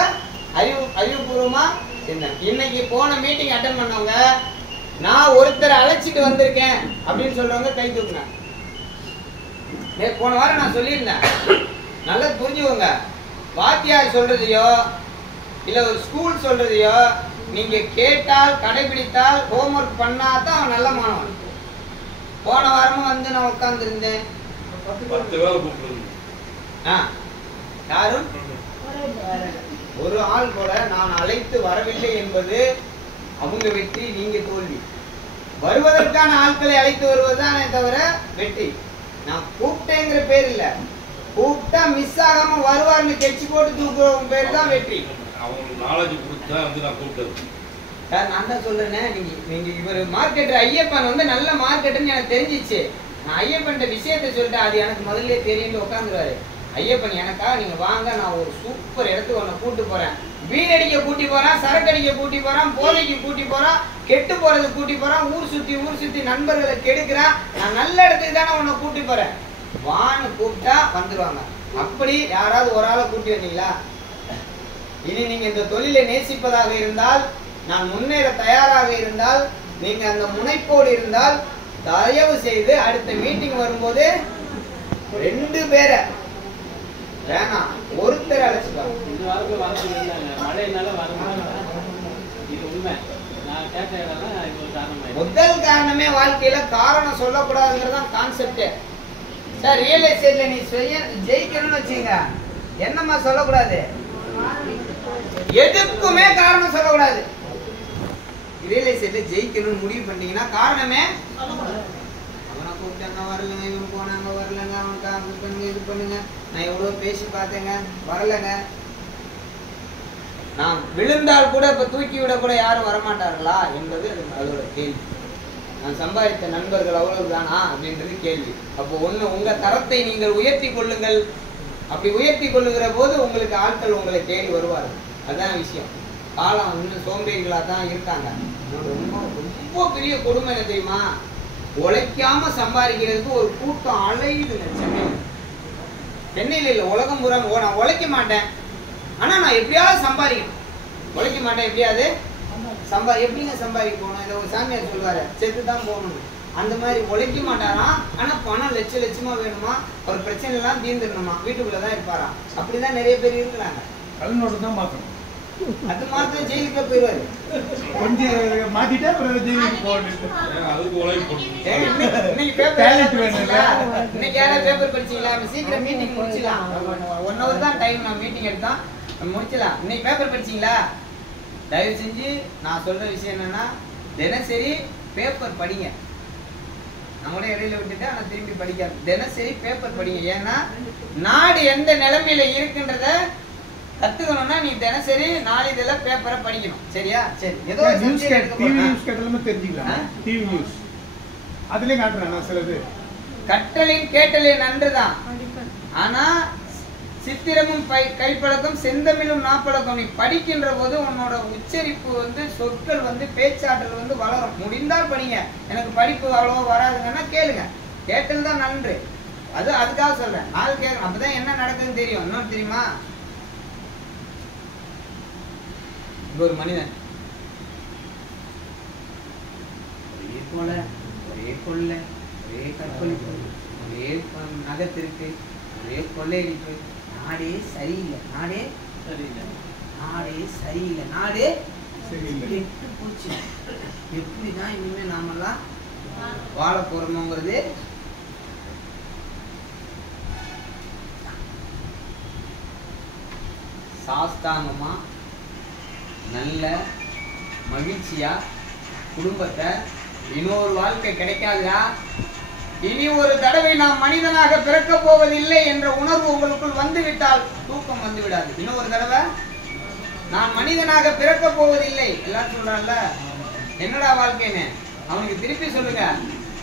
அறிவுபூர்வமா என்ன. இன்னைக்கு போன மீட்டிங் அட்டன் பண்ணவங்க நான் ஒருத்தரை அழைச்சிட்டு வந்திருக்கேன் அப்படின்னு சொல்றவங்க கை தூக்குங்க. போன வாரம் நான் சொல்லியிருந்தேன், நல்லா புரிஞ்சுக்கோங்க. வாத்தியார் சொல்றதையோ இல்ல ஒரு ஸ்கூல் சொல்றதையோ நீங்க கேட்டால் கடைபிடித்தால் ஹோம்ஒர்க் பண்ணாதான் அவன் நல்ல மாணவன். போன வாரமும் வந்து நான் உட்கார்ந்து இருந்தேன். யாரும் ஒரு ஆள் கூட நான் அழைத்து வரவில்லை என்பது அவங்க வெற்றி, நீங்க தோல்வி. வருவதற்கான ஆட்களை அழைத்து வருவதுதானே தவிர வெற்றி. நான் கூப்பிட்டேங்கிற பேர் இல்ல, கூப்பிட்டா மிஸ் ஆகாம வருவார்னு கெச்சி போட்டு தூக்குறவங்க பேர் தான் வெற்றி. நான் தான் சொல்றேன், நீங்க இவர் மார்க்கெட்டர் ஐயப்பன் வந்து நல்ல மார்க்கெட்டுன்னு எனக்கு தெரிஞ்சிச்சு. நான் ஐயப்பன் விஷயத்த சொல்லிட்டு அது எனக்கு முதல்ல தெரியும் உட்காந்துருவாரு. ஐயப்பன் எனக்கா நீங்க வாங்க, நான் ஒரு சூப்பர் இடத்துக்கு உன்னை கூட்டு போறேன். வீடு அடிக்க கூட்டி போறான், சரக்கு அடிக்க கூட்டி போறான், போதைக்கு கூட்டி போறான், கெட்டு போறது கூட்டி போறான், ஊர் சுத்தி நண்பர்களை கெடுக்கிறான். நான் நல்ல இடத்துக்கு தானே உன்னை கூட்டி போறேன், வான்னு கூப்பிட்டா வந்துருவாங்க. அப்படி யாராவது ஒரு ஆளை கூட்டி வந்தீங்களா? இனி நீங்க இந்த தொழிலை நேசிப்பதாக இருந்தால், நான் முன்னேற தயாராக இருந்தால், நீங்க அந்த முனைப்போடு இருந்தால், தயவு செய்து அடுத்த மீட்டிங் வரும்போது 2 பேரை வேணாம் ஒருத்தர் அழைச்சிக்கலாம். முதல் காரணமே வாழ்க்கையில காரணம் சொல்லக்கூடாதுங்கிறதான் கான்செப்ட். சார் ரியல் எஸ்டேட்ல நீ ஜெயிக்கணும்னு வச்சுங்க, என்னமா சொல்லக்கூடாது, எதுக்குமே காரணம் சொல்லக்கூடாது. ரியல் எஸ்டேட்ல ஜெயிக்கணும்னு முடிவு பண்ணீங்கன்னா காரணமே அவனை கூப்பிட்டாங்க வரலங்க, இவன் போனாங்க வரலங்க, அவனுக்கு பண்ணுங்க இது பண்ணுங்க, நான் எவ்வளவு பேசி பார்த்தேங்க வரலங்க. நான் விழுந்தால் கூட இப்ப தூக்கி விட கூட யாரும் வரமாட்டார்களா என்பது அதோட கேள்வி. நான் சம்பாதித்த நண்பர்கள் அவ்வளவுதானா அப்படின்றது கேள்வி. அப்போ ஒண்ணு, உங்க தரத்தை நீங்கள் உயர்த்தி கொள்ளுங்கள். அப்படி உயர்த்தி கொள்ளுகிற போது உங்களுக்கு ஆட்கள் உங்களை தேடி வருவார்கள். அதுதான் விஷயம். காலம் இன்னும் சோம்பேறிகளா தான் இருக்காங்க. ரொம்ப ரொம்ப பெரிய கொடுமை என்ன தெரியுமா? உழைக்காம சம்பாதிக்கிறதுக்கு ஒரு கூட்டம் அலையுதுங்க சென்னையில். சென்னையில் இல்லை, உலகம் பூரா. நான் உழைக்க மாட்டேன், ஆனா நான் எப்படியாவது சம்பாதிக்கணும். உழைக்க மாட்டேன், எப்படியாவது எப்படிங்க சம்பாதிக்க போகணும்? இதை ஒரு சாமியார் சொல்லுவாரு, செத்து தான் போகணும். அந்த மாதிரி உழைக்க மாட்டாராம், ஆனா பணம் லட்சமா வேணுமா, ஒரு பிரச்சனை எல்லாம் தீர்ந்துடணுமா, வீட்டுக்குள்ளதான் இருப்பாராம். அப்படிதான் நிறைய பேர் இருக்கிறாங்க. கல்நோட்டு தான் மாத்தணும். அது மாத்திரம் ஜெயிலுக்கு போயிடுவாரு. கொஞ்சம் மாத்திட்டா ஜெயிலுக்கு போகணும். இன்னைக்கு யாராவது பேப்பர் படிச்சீங்களா? சீக்கிரம் மீட்டிங் முடிச்சிடலாம். 1 hour தான் டைம். நான் மீட்டிங் எடுத்தான் முடிச்சலாம். இன்னைக்கு பேப்பர் படிச்சீங்களா? தயவு செஞ்சு நான் சொல்ற விஷயம் என்னன்னா, தினசரி பேப்பர் படிங்க. நான் கூட இடையில விட்டுட்டு ஆனா திரும்பி படிக்காது. தினசரி பேப்பர் படிங்க. ஏன்னா நாடு எந்த நிலைமையில இருக்குன்றத கத்துக்கணும்னா நீ தினசரி நாளிதழ பேப்பரை படிக்கணும். சரியா? சரி. ஏதோ நியூஸ் டிவி நியூஸ் கேட்டலமே தெரிஞ்சுக்கலாம். டிவி நியூஸ் அதுலயே காட்டுறானா சிலது. கற்றலின் கேட்டலின் நன்றுதான், ஆனா சித்திரமும் கைப்பழக்கம் செந்தமிழும் நாப்பழக்கம். நீ படிக்கின்ற போது உன்னோட உச்சரிப்பு வந்து சொற்கள் வந்து பேச்சாற்றல் வந்து வளரும். முடிந்தால் படிங்க. எனக்கு படிப்பு அவ்வளவா வராதுங்கன்னா கேளுங்க. கேட்டல் தான் நன்று. அதுக்காக சொல்றேன். நாலு கேட்கணும், அப்பதான் என்ன நடக்குதுன்னு தெரியும். இன்னொன்று தெரியுமா? ஒரு மனிதன் ஒரே போல ஒரே கொள்ள ஒரே கற்பழிப்பு ஒரே நகத்திற்கு ஒரே கொள்ளையடிப்பு, நாடே சரியில்லை, நாடே சரியில்லை, நாடே கெட்டு போச்சு. எப்படிதான் இனிமே நாமெல்லாம் வாழ போறோம்ங்கிறது சாஸ்தாங்கமா நல்ல மகிழ்ச்சியா குடும்பத்தை இன்னொரு வாழ்க்கை கிடைக்காதா? இனி ஒரு தடவை நாம் மனிதனாக பிறக்க போவதில்லை என்ற உணர்வு உங்களுக்குள் வந்துவிட்டால் தூக்கம் வந்து விடாது. இன்னொரு தடவை நான் மனிதனாக பிறக்க போவதில்லை. எல்லாரும் சொல்றான்ல என்னடா வாழ்க்கைன்னு, அவனுக்கு திருப்பி சொல்லுங்க,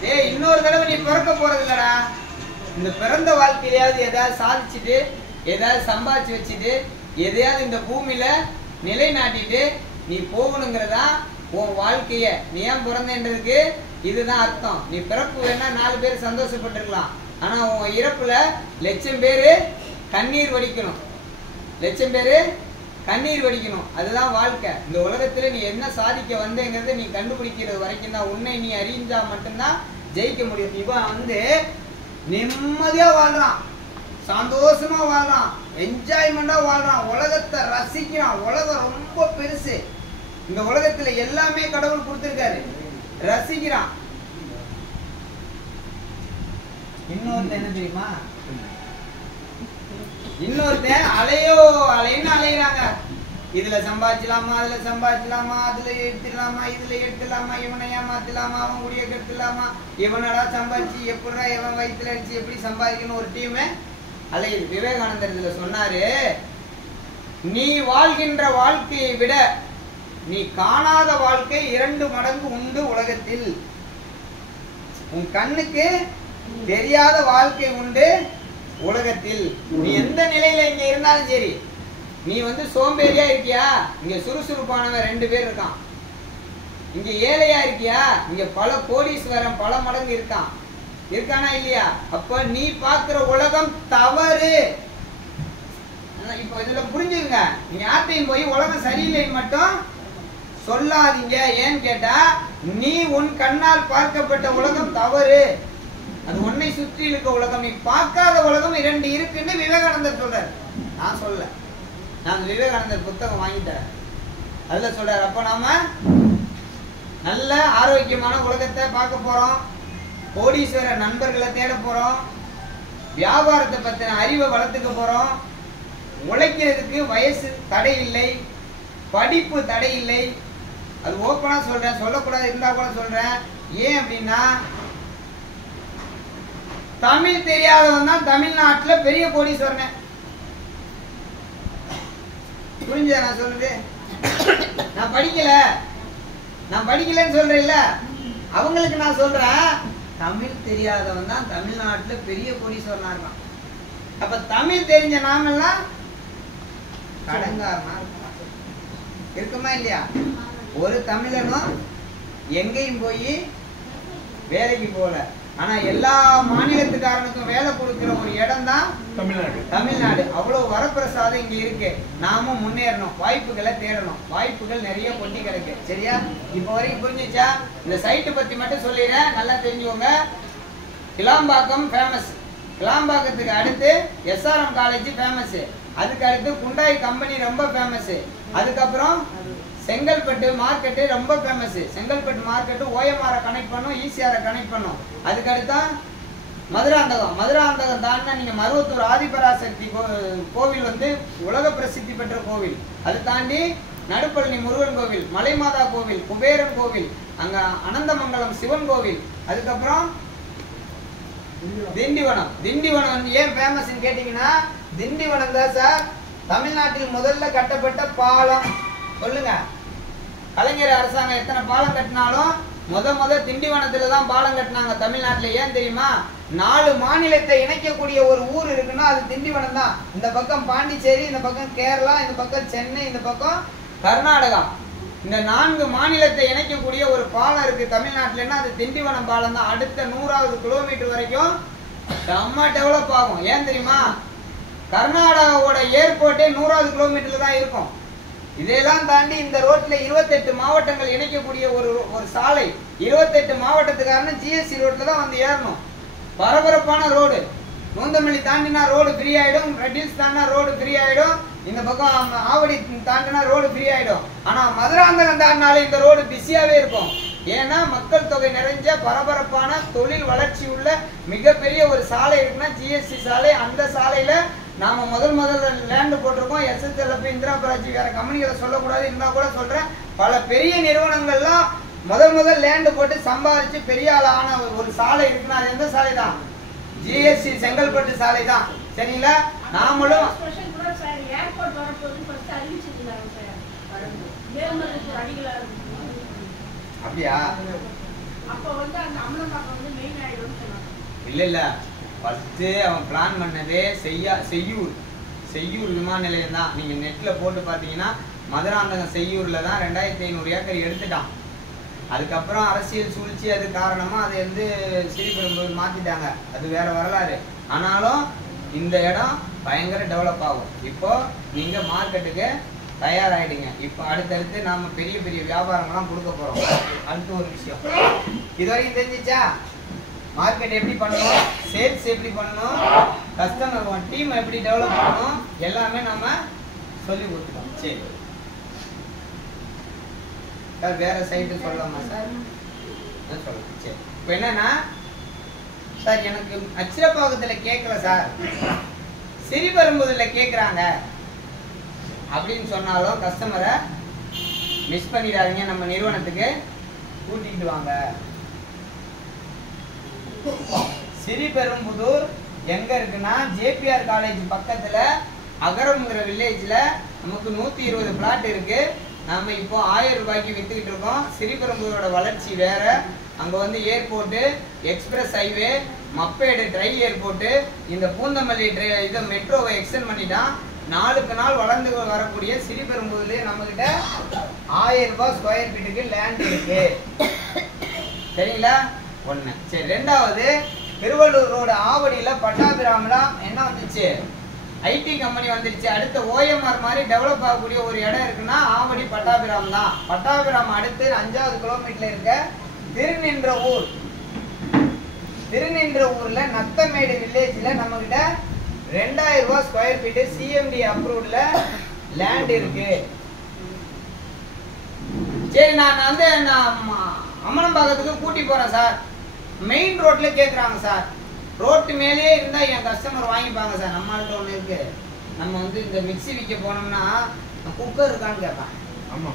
ஏய் இன்னொரு தடவை நீ பிறக்க போறது இல்லடா. இந்த பிறந்த வாழ்க்கையிலேயாவது ஏதாவது சாதிச்சுட்டு ஏதாவது சம்பாதிச்சு வச்சுட்டு எதையாவது இந்த பூமியில நிலைநாட்டிட்டு நீ போகணுங்கிறதா உன் வாழ்க்கைய. நீ ஏன் பிறந்தேன்றதுக்கு இதுதான் அர்த்தம். நீ பிறப்பு வேணா 4 பேர் சந்தோஷப்பட்டிருக்கலாம், ஆனா உன் இறப்புல லட்சம் பேரு கண்ணீர் வடிக்கணும், லட்சம் பேரு கண்ணீர் வடிக்கணும். அதுதான் வாழ்க்கை. இந்த உலகத்துல நீ என்ன சாதிக்க வந்தேங்கிறத நீ கண்டுபிடிக்கிறது வரைக்கும் தான், உன்னை நீ அறிஞ்சா மட்டும்தான் ஜெயிக்க முடியும். இவன் நிம்மதியா வாழ்றான், சந்தோஷமா வாழ்றான், என்ஜாய்மெண்டா வாழ்றான், உலகத்தை ரசிக்கிறான். உலகம் ரொம்ப பெருசு, இந்த உலகத்துல எல்லாமே கடவுள் கொடுத்திருக்காரு, ரசிக்கிறான். இன்னொருத்தன் என்ன தெரியுமா, இன்னொருத்தன் அலைன்னு அலையிறாங்க. இதுல சம்பாதிச்சலாமா, அதுல சம்பாதிச்சலாமா, அதுல எடுத்துடலாமா, இதுல எடுத்துடலாமா, இவனை ஏமாத்தலாமா, அவன் கூடிய கெடுத்துலாமா, இவனடா சம்பாதிச்சு எப்படா இவன் வயிற்றுல அடிச்சு எப்படி சம்பாதிக்கணும் ஒரு டீமே அலையுது. விவேகானந்தர் இதுல சொன்னாரு, நீ வாழ்கின்ற வாழ்க்கையை விட நீ காணாத வாழ்க்கை 2 மடங்கு உண்டு உலகத்தில். உன் கண்ணுக்கு தெரியாத வாழ்க்கை உண்டு உலகத்தில். நீ எந்த நிலையில இங்க இருந்தாலும் சரி, நீ சோம்பேறியா இருக்கியா, இங்க சுறுசுறுப்பானவன் 2 பேர் இருக்கான். இங்க ஏழையா இருக்கியா, இங்க பல கோடீஸ்வரன் பல மடங்கு இருக்கான். இருக்கானா இல்லையா? அப்ப நீ பாக்குற உலகம் தவறு. இப்ப இதுல புரிஞ்சுங்க, நீங்க யார்ட்டையும் போய் உலகம் சரியில்லைன்னு மட்டும் சொல்லாதீங்க. ஏன்னு கேட்டா, நீ உன் கண்ணால் பார்க்கப்பட்ட உலகம் தவறு, அது உன்னை சுற்றி இருக்க உலகம். நீ பார்க்காத உலகம் 2 இருக்குன்னு விவேகானந்தர் சொல்றாரு. நான் சொல்ல, நான் விவேகானந்தர் புத்தகம் வாங்கிட்டேன், அதுல சொல்றாரு. அப்ப நாம நல்ல ஆரோக்கியமான உலகத்தை பார்க்க போறோம், கோடீஸ்வர நண்பர்களை தேட போறோம், வியாபாரத்தை பத்தின அறிவை வளர்த்துக்க போறோம். உழைக்கிறதுக்கு வயசு தடை இல்லை, படிப்பு தடை இல்லை. அது ஓப்பனா சொல்றேன், சொல்லக்கூடாது இருந்தா கூட சொல்றேன். ஏன் அப்படின்னா, தமிழ் தெரியாதவன் தான் தமிழ்நாட்டுல பெரிய கோடீஸ்வரன். புரிஞ்சா நான் சொல்றது? நான் படிக்கலன்னு சொல்றேன்ல, அவங்களுக்கு நான் சொல்றேன், தமிழ் தெரியாதவன் தான் தமிழ்நாட்டுல பெரிய கோடீஸ்வரனா இருக்கான். அப்ப தமிழ் தெரிஞ்ச நாமெல்லாம் கடங்காரனா இருக்குமா இல்லையா? ஒரு தமிழனும் எங்கேயும் போய் வேலைக்கு போகல, ஆனா எல்லா மாநிலத்துக்காரனுக்கும் வேலை கொடுக்கிற ஒரு இடம் தான் தமிழ்நாடு. அவ்வளவு வரப்பிரசாதம் இங்க இருக்கு. நாமும் முன்னேறணும், வாய்ப்புகளை தேடணும். வாய்ப்புகள் நிறைய கொட்டி கிடக்கு. சரியா? இப்ப வரைக்கும் புரிஞ்சுச்சா? இந்த சைட்டு பத்தி மட்டும் சொல்லிடுறேன், நல்லா தெரிஞ்சுக்கோங்க. கிளாம்பாக்கம் ஃபேமஸ், கிளாம்பாக்கத்துக்கு அடுத்து எஸ்ஆர்எம் காலேஜ் ஃபேமஸ், அதுக்கு அடுத்து குண்டாய் கம்பெனி ரொம்ப ஃபேமஸ், அதுக்கப்புறம் செங்கல்பட்டு மார்க்கெட்டு ரொம்ப ஃபேமஸ். செங்கல்பட்டு மார்க்கெட்டு ஓஎம்ஆரை கனெக்ட் பண்ணும், ஈசிஆரை கனெக்ட் பண்ணும். அதுக்கு அடுத்தா மதுராந்தகம், மதுராந்தகம் தாண்டினா நீங்க மருவத்தூர் ஆதிபராசக்தி கோவில் உலக பிரசித்தி பெற்ற கோவில். அது தாண்டி நடுப்பழனி முருகன் கோவில், மலைமாதா கோவில், குபேரன் கோவில், அங்க அனந்தமங்கலம் சிவன் கோவில். அதுக்கப்புறம் திண்டிவனம். திண்டிவனம் ஏன் ஃபேமஸ் கேட்டீங்கன்னா, திண்டிவனம் தான் சார் தமிழ்நாட்டில் முதல்ல கட்டப்பட்ட பாலம். சொல்லுங்க, கலைஞர் அரசாங்கம் எத்தனை பாலம் கட்டினாலும் முத திண்டிவனத்துல தான் பாலம் கட்டினாங்க தமிழ்நாட்டுல. ஏன் தெரியுமா? 4 மாநிலத்தை இணைக்கக்கூடிய ஒரு ஊர் இருக்குன்னா அது திண்டிவனம் தான். இந்த பக்கம் பாண்டிச்சேரி, இந்த பக்கம் கேரளா, இந்த பக்கம் சென்னை, இந்த பக்கம் கர்நாடகா. இந்த 4 மாநிலத்தை இணைக்கக்கூடிய ஒரு பாலம் இருக்கு தமிழ்நாட்டுலன்னா அது திண்டிவனம் பாலம் தான். அடுத்த 100வது கிலோமீட்டர் வரைக்கும் செம்ம டெவலப் ஆகும். ஏன் தெரியுமா? கர்நாடகாவோட ஏர்போர்ட்டே 100வது கிலோமீட்டர்ல தான் இருக்கும். இதெல்லாம் தாண்டி இந்த ரோட்ல 28 மாவட்டங்கள் இணைக்கக்கூடிய ஒரு சாலை. 28 மாவட்டத்துக்காரன ஜிஎஸ்சி ரோட்ல தான் ஏறணும். பரபரப்பான ரோடு. நூந்தமல்லி தாண்டினா ரோடு ஃப்ரீ ஆயிடும், ரெட்டில்ஸ் தாண்டினா ரோடு ஃப்ரீ ஆயிடும், இந்த பக்கம் ஆவடி தாண்டினா ரோடு ஃப்ரீ ஆயிடும். ஆனா மதுராந்தகம் தாண்டினாலே இந்த ரோடு பிஸியாவே இருக்கும். ஏன்னா மக்கள் தொகை நிறைஞ்ச பரபரப்பான தொழில் வளர்ச்சி உள்ள மிகப்பெரிய ஒரு சாலை இருக்குன்னா ஜிஎஸ்டி சாலை. அந்த சாலையில நாம முதல்ல லேண்ட் போட்டிருக்கோம். எஸ்எஸ்எல்எஃப், இந்திரா பிராஜி, வேற கம்பெனிகளை சொல்லக்கூடாது, இருந்தா கூட சொல்றேன். பல பெரிய நிறுவனங்கள்லாம் முதல் லேண்ட் போட்டு சம்பாதிச்சு பெரிய ஆளான ஒரு சாலை இருக்குன்னா அது எந்த சாலை தான்? ஜிஎஸ்டி செங்கல்பட்டு சாலை தான். சரிங்களா? நாமளும் மேல்மருவத்தூர் அடிகளா அப்படியா? அப்ப வந்து அந்த அம்மனம்பாக்கம் வந்து மெயின் ஆயிடும்னு சொன்னாங்க. இல்ல ஃபர்ஸ்ட் அவன் பிளான் பண்ணதே செய்யூர் விமான நிலையம் தான். நீங்க நெட்ல போட்டு பாத்தீங்கன்னா மதுராந்தகம் செய்யூர்ல தான் 2500 ஏக்கர் எடுத்துட்டான். அதுக்கப்புறம் அரசியல் சூழ்ச்சி அது காரணமா அதை வந்து ஸ்ரீபெரும்புதூர் மாத்திட்டாங்க. அது வேற வரலாறு. ஆனாலும் இந்த இடம் பயங்கர டெவலப் ஆகும். இப்போ நீங்க மார்க்கெட்டுக்கு தயாராயிடுங்க. இப்போ அடுத்தடுத்து நாம பெரிய பெரிய வியாபாரங்கள்லாம் கொடுக்க போறோம். அடுத்த ஒரு விஷயம் இது வரைக்கும் தெரிஞ்சிச்சா? மார்க்கெட் எப்படி பண்ணணும், சேல்ஸ் எப்படி பண்ணணும், கஸ்டமர் டீம் எப்படி டெவலப் பண்ணணும், எல்லாமே நம்ம சொல்லி கொடுத்துட்டோம். சரி சார், வேற சைட்டு சொல்லலாமா சார்? சொல்லலாம். சரி, இப்போ என்னன்னா சார் எனக்கு அச்சிரப்பாக்கத்துல கேட்கல சார், ஸ்ரீபெரும்புதூர்ல கேட்குறாங்க அப்படின்னு சொன்னாலும் கஸ்டமரை மிஸ் பண்ணிடாதீங்க. நம்ம நிறுவனத்துக்கு கூட்டிகிட்டு வாங்க. ஸ்ரீபெரும்புதூர் எங்க இருக்குன்னா ஜேபிஆர் காலேஜ் பக்கத்துல அகரம்ங்கிற வில்லேஜ்ல நமக்கு 120 பிளாட் இருக்கு. நம்ம இப்போ 1000 ரூபாய்க்கு வித்துக்கிட்டு இருக்கோம். ஸ்ரீபெரும்புதூரோட வளர்ச்சி வேற. அங்க வந்து airport, express highway, Mappedu try airport, இந்த பூந்தமல்லி இதை மெட்ரோவை எக்ஸ்டெண்ட் பண்ணிட்டான். நாளுக்கு நாள் வளர்ந்து வரக்கூடிய ஸ்ரீபெரும்புதூர்லயே நம்ம கிட்ட 1000 ரூபாய் ஸ்கொயர் ஃபீட்டுக்கு லேண்ட் இருக்கு. சரிங்களா? ஒண்ணு. சரி, ரெண்டாவது திருவள்ளூர் ரோடு ஆவடியில பட்டாபிராம்ல என்ன வந்துச்சு? ஐடி கம்பெனி வந்துருச்சு. அடுத்த ஓஎம்ஆர் மாதிரி டெவலப் ஆகக்கூடிய ஒரு இடம் இருக்குன்னா ஆவடி பட்டாபிராம் தான். பட்டாபிராம் அடுத்து 5வது கிலோமீட்டர்ல இருக்க திருநின்ற ஊர்ல நத்தமேடு வில்லேஜ்ல நம்ம கிட்ட 2000 ரூபாய் ஸ்கொயர் ஃபீட் சிஎம்டி அப்ரூவ்ட்ல லேண்ட் இருக்கு. சரி, நான் வந்து அம்மனம்பாக்கத்துக்கு கூட்டி போறேன் சார். மெயின் ரோட்ல கேக்குறாங்க சார். ரோட்டு மேலே இருந்தா என் கஸ்டமர் வாங்கிப்பாங்க சார். நம்மள்ட்ட ஒண்ணு இருக்கு. நம்ம வந்து இந்த மிக்சி விற்க போனோம்னா குக்கர் இருக்கான்னு கேட்பேன். ஆமா,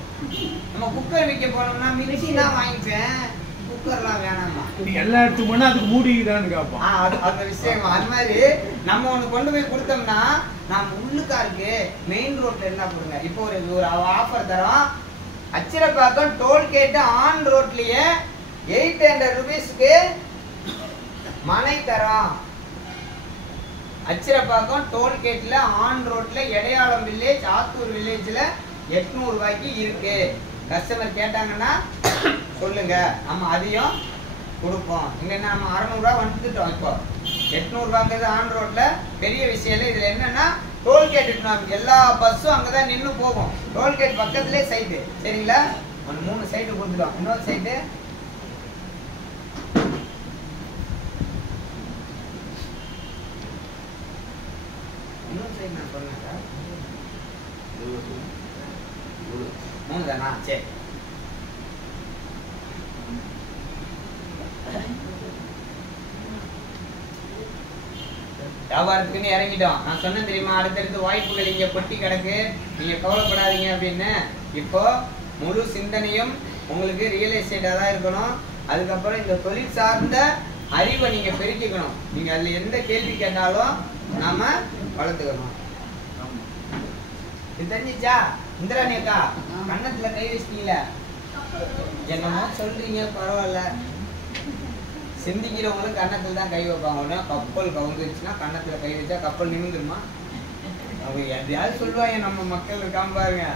நம்ம குக்கர் விற்க போனோம்னா மிக்சி தான் வாங்கிப்பேன், குக்கர்லாம் வேணாமா. எல்லா இடத்துக்கு போனா அதுக்கு மூடிதான்னு கேட்போம். அந்த விஷயம் அது மாதிரி நம்ம ஒண்ணு கொண்டு போய் கொடுத்தோம்னா நம்ம உள்ளுக்காருக்கு மெயின் ரோட்ல என்ன கொடுங்க. இப்போ ஒரு ஆஃபர் தரோம். அச்சிரப்பாக்கம் டோல்கேட் ஆன் ரோட்லயே 800 ரூபீஸ்க்கு மனை தரோம். அச்சிரப்பாக்கம் டோல்கேட்ல ஆன் ரோட்ல எடையாளம் வில்லேஜ், ஆத்தூர் வில்லேஜ்ல 800 ரூபாய்க்கு இருக்கு. கஸ்டமர் கேட்டாங்கன்னா சொல்லுங்க, நம்ம அதையும் கொடுப்போம். இங்க நம்ம 600 ரூபாய் வந்துட்டோம். இப்போ 800 ரூபாங்கிறது ஆன் ரோட்ல பெரிய விஷயம் இல்லை. இதுல என்னன்னா டோல்கேட் எல்லா பஸ்ஸும் அங்கதான் நின்று போகும். டோல்கேட் பக்கத்துலேயே சைட்டு. சரிங்களா? 3 சைட்டு கொடுத்துட்டோம். இன்னொரு சைட்டு நான் சொன்னேன் 3 தானா? சரி, வியாபாரத்துக்குன்னு இறங்கிட்டோம். நான் சொன்னேன் தெரியுமா, அடுத்தடுத்து வாய்ப்புகள் இங்க கொட்டி கிடக்கு, நீங்க கவலைப்படாதீங்க அப்படின்னு. இப்போ முழு சிந்தனையும் உங்களுக்கு ரியல் எஸ்டேட்டா தான் இருக்கணும். அதுக்கப்புறம் இந்த தொழில் சார்ந்த அறிவை நீங்க பெருக்கிக்கணும். நீங்க அதுல எந்த கேள்வி கேட்டாலும் நாம வளர்த்துக்கணும். இது தெரிஞ்சிச்சா? இந்திராணி அக்கா கண்ணத்துல கை வச்சிட்டீங்கள, என்னமோ சொல்றீங்க, பரவாயில்ல. சிந்திக்கிறவங்களும் கண்ணத்துல தான் கை வைப்பாங்க. உடனே கப்பல் கவுந்துருச்சுன்னா கண்ணத்துல கை வச்சா கப்பல் நிமிந்துருமா? அவங்க எதையாவது சொல்லுவாங்க. நம்ம மக்கள் இருக்காம பாருங்க.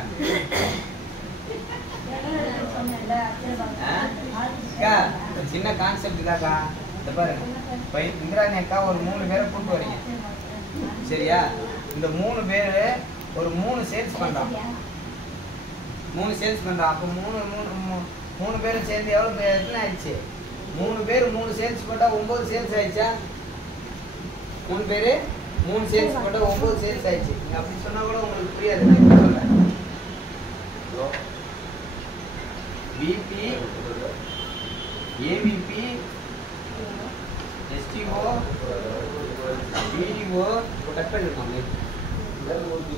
சின்ன கான்செப்ட் தாக்கா. இந்த பாருங்க, இந்திராணி அக்கா ஒரு 3 பேரை கூட்டு வரீங்க. சரியா? இந்த 3 பேரு ஒரு 3 சேல்ஸ் பண்றான். 3 சேல்ஸ் பண்றான். அப்போ 3 பேரும் சேர்ந்து எவ்வளவு எத்தனை ஆயிடுச்சு? 3 பேர் 3 சேல்ஸ் போட்டா 9 சேல்ஸ் ஆயிடுச்சா? 3 பேரு 3 சேல்ஸ் போட்டா 9 சேல்ஸ் ஆயிடுச்சு. அப்படி சொன்னா கூட உங்களுக்கு புரியாது. நான் சொல்றேன். BP, AVP, STO, BDO cut பண்ணிருக்கோம்.